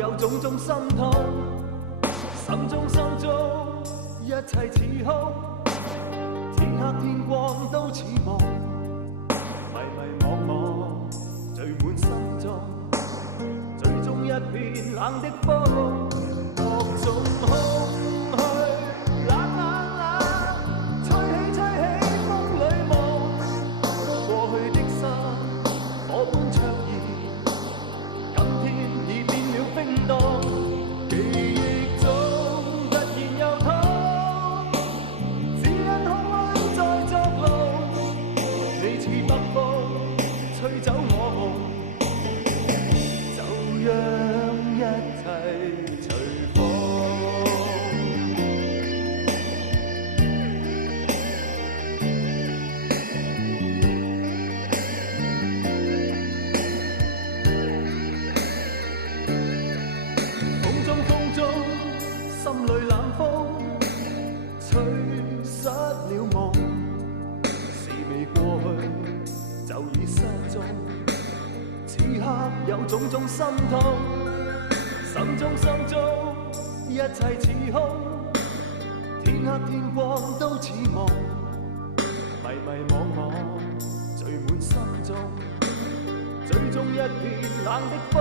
有種種心痛，心中一切似空，天黑天光都似夢，迷迷惘惘聚滿心中，最終一片冷的風，各種空虛冷冷冷，吹起風裏夢，過去的心火般灼熱，今天已變了冰凍，記憶中突然又痛，只因空虛在作弄，你似北風吹走我夢，就讓一切隨風。風中，心裏冷風吹失了夢，事未過去就已失蹤，此刻有種種心痛，心中一切似空，天黑天光都似夢，迷迷惘惘聚滿心中，最終一片冷的風。